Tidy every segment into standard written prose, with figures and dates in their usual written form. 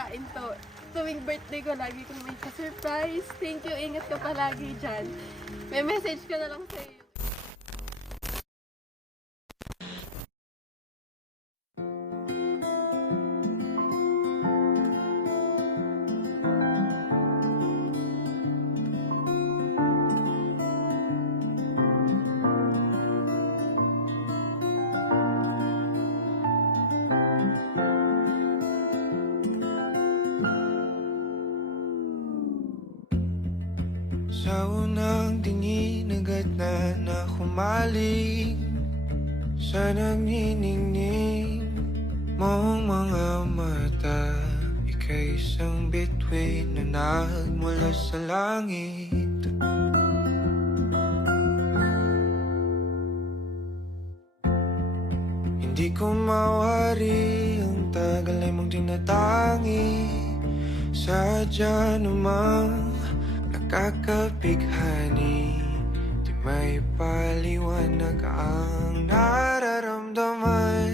pagkain to. Tuwing birthday ko, lagi kong may surprise. Thank you, ingat ka palagi dyan. May message ka na lang sa iyo. Sa unang tingin agad na humaling sa nagniningning mong mga mata. Ika'y isang bituin na nagmula sa langit. Hindi ko mawari ang tagal ay mong tinatangi. Sadya namang nakakapighani, di may paliwanag ang nararamdaman.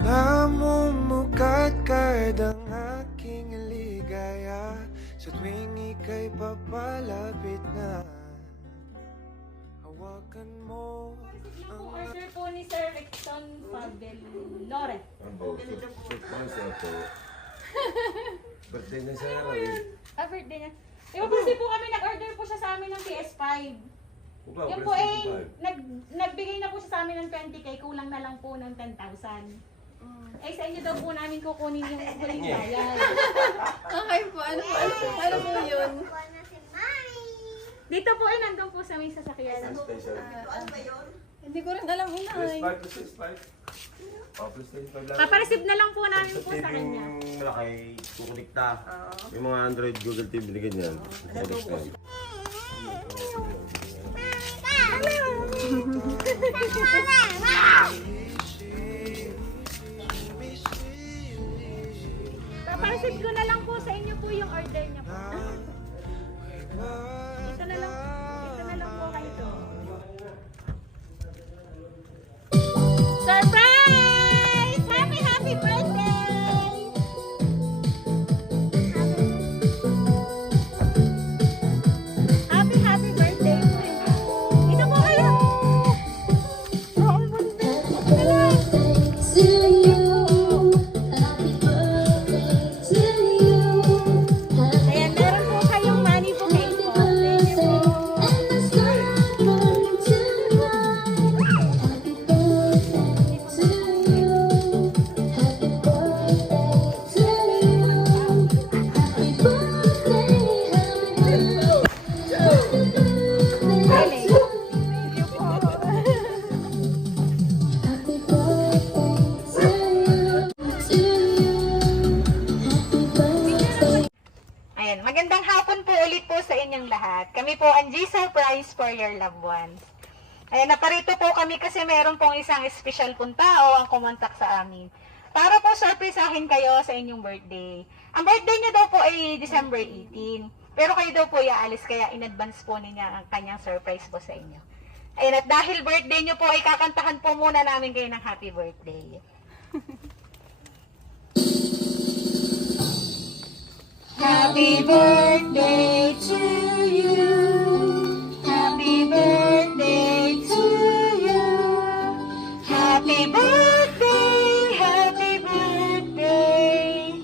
Namumukadkad ang aking ligaya sa tuwing ika'y papalapit na. Hawakan mo Yung order po ni Sir Rickson Fabelore. Surprise ako. Birthday na siya Birthday niya. Diba po kasi po kami nag-order po siya sa amin ng PS5. Yung po nagbigay na po siya sa amin ng 20k, kulang na lang po ng 10,000. Eh sa inyo daw po namin kukunin yung huling bayad. Okay po, ano po yun? Dito po nandun po sa may sasakyan. Hindi ko rin alam inay. Papareceive na lang po namin po sa kanya. Malaki, kukunikta. Yung mga Android, Google TV, ganyan. Kukunikta. Papareceive ko na lang po sa inyo po yung order niya po. Ito na lang po kayo. Surprise! Happy birthday! Happy birthday! Ito po kayo! Ayan, meron po kayong money bouquet po. Thank you po. Ayan, magandang hapon po ulit po sa inyong lahat. Kami po ang G-Surprise for your loved ones. Ayan, naparito po kami kasi meron pong isang espesyal pong tao ang kumontak sa amin. Para po surprisahin kayo sa inyong birthday. Ang birthday niya daw po ay December 18. Pero kayo daw po iaalis kaya in advance po niya ang kanyang surprise po sa inyo. Ayan, at dahil birthday niyo po ay kakantahan po muna namin kayo ng happy birthday. Happy birthday to you. Happy birthday to you. Happy birthday, happy birthday.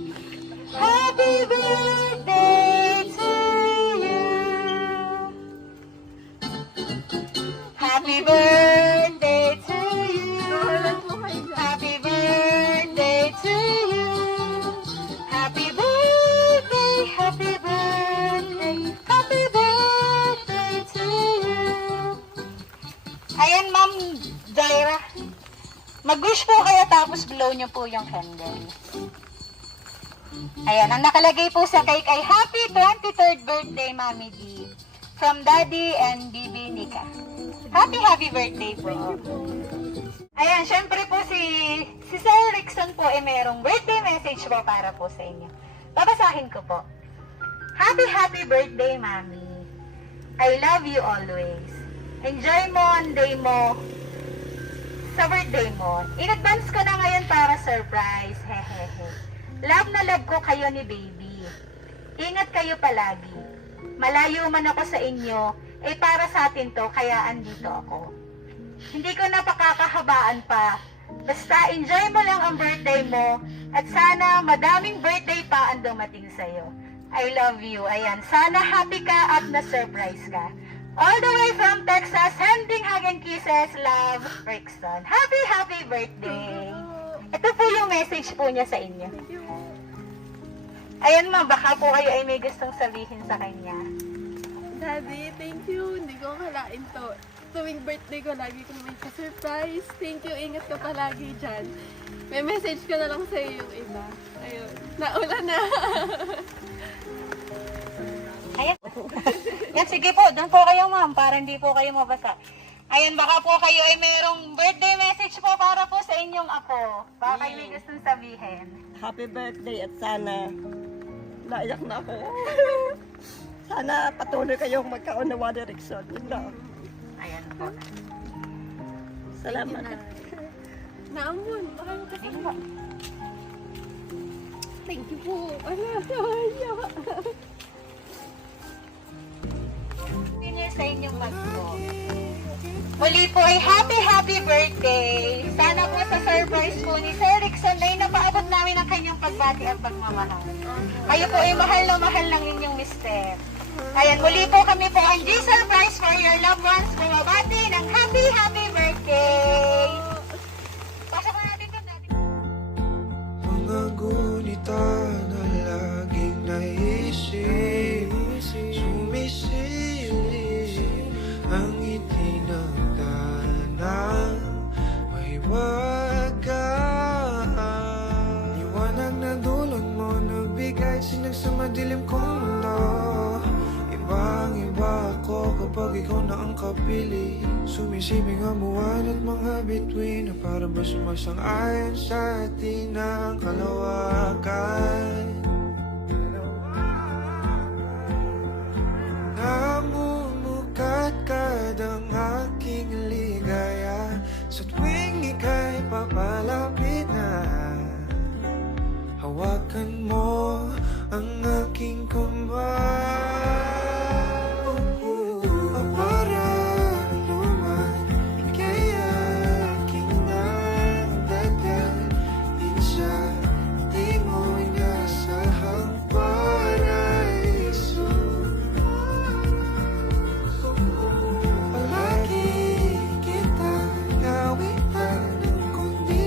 Happy birthday to you. Happy birthday to you. Happy birthday to you. Happy birthday, happy birthday, happy birthday to you. Ayan, Ma'am Jaira. Mag-wish po kayo tapos blow nyo po yung candle. Ayan, ang nakalagay po sa cake ay Happy 23rd Birthday, Mami D. From Daddy and Bibi Nika. Happy birthday po. Ayan, syempre po si Sir Rickson po ay merong birthday message po para po sa inyo. Babasahin ko po. Happy birthday, Mami. I love you always. Enjoy mo ang day mo sa birthday mo. In advance ko na ngayon para surprise. Hehehe. Love na love ko kayo ni baby. Ingat kayo palagi. Malayo man ako sa inyo, para sa atin to, kaya andito ako. Hindi ko na pakakahabaan pa. Basta enjoy mo lang ang birthday mo at sana madaming birthday pa ang dumating sa'yo. I love you. Ayan, sana happy ka at na-surprise ka. All the way from Texas, sending hug and kisses, love, Rickson. Happy birthday! Ito po yung message po niya sa inyo. Thank you. Ayan ma'am, baka po kayo ay may gustong sabihin sa kanya. Daddy, thank you. Hindi ko akalain to. Tuwing birthday ko, lagi kong may surprise. Thank you. Ingat ka palagi dyan. May message ka na lang sa'yo yung iba. Ayun. Naula na. Ayan. Yan, sige po, doon po kayo ma'am, para hindi po kayo mabasa. Ayan, baka po kayo ay merong birthday message po para po sa inyong apo. Baka kayo may gustong sabihin. Happy birthday at sana naiyak na ako. Sana patuloy kayong magkaunawa ni Rickson. Yun lang. Ayan po. Salamat. Naamon. Maraming Ayun kasama. po. Thank you po. Ano? Senior sa inyong magpo. Muli po ay happy birthday! Sana po sa surprise po ni Sir Rickson ay napaabot namin ang kanyang pagbati at pagmamahal. Kayo po ay mahal na mahal ng inyong mister. Ayan, muli po kami po ang G-Surprise for your loved ones. Bumabati ng happy birthday! Pasok na natin doon natin. Mga gunita na laging naisip, sumisilip ang ngiti ng tanang may wagaan. Liwanag na dulot mo, nagbigay sinag sa madilim kong mundo. Ibang-iba ako kapag ikaw na ang kapili. Sumisibing amuan at mga bituin na para ba sumasang-ayon sa atin ang kalawakan.